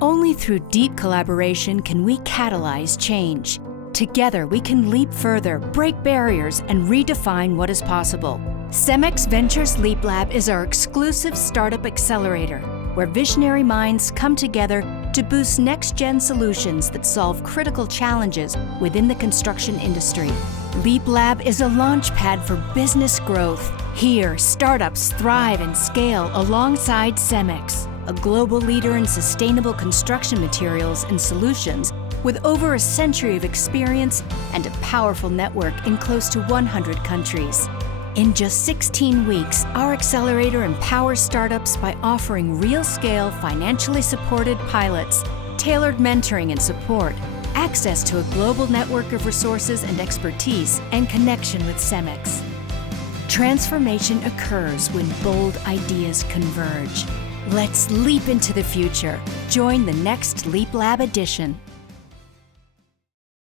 Only through deep collaboration can we catalyze change. Together, we can leap further, break barriers, and redefine what is possible. Cemex Ventures Leaplab is our exclusive startup accelerator, where visionary minds come together to boost next-gen solutions that solve critical challenges within the construction industry. Leaplab is a launch pad for business growth. Here, startups thrive and scale alongside Cemex, a global leader in sustainable construction materials and solutions with over a century of experience and a powerful network in close to 100 countries. In just 16 weeks, our accelerator empowers startups by offering real-scale, financially supported pilots, tailored mentoring and support, access to a global network of resources and expertise, and connection with Cemex. Transformation occurs when bold ideas converge. Let's leap into the future. Join the next Leaplab edition.